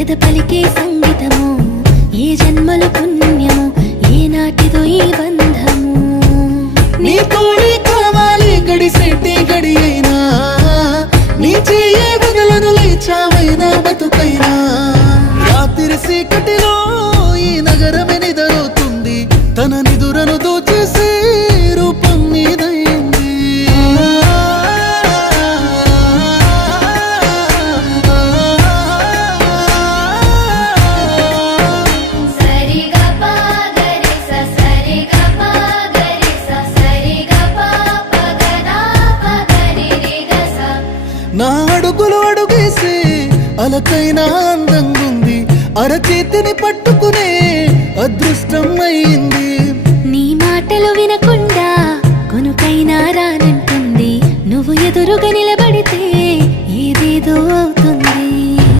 ఎద పలికే సంగీతము ఏ జన్మల పుణ్యము ఏ నాటిదో ఈ బంధము నీ తోడే కావాలి గడిసేటి గడి అయినా నీ చెయ్యే వదలను లేచావైనా బతుకైనా రాత్రి చీకటిలో ఈ నగరమే నిదరవుతుంది తన నిదురను దోచేసే రూపం నీదైంది నా అడుగులు అడుగేసి అలకైనా అందంగుంది అరచేతిని పట్టుకునే అదృష్టం అయింది నీ మాటలు వినకుండా కొనుకైనా రానంటుంది నువ్వు ఎదురుగా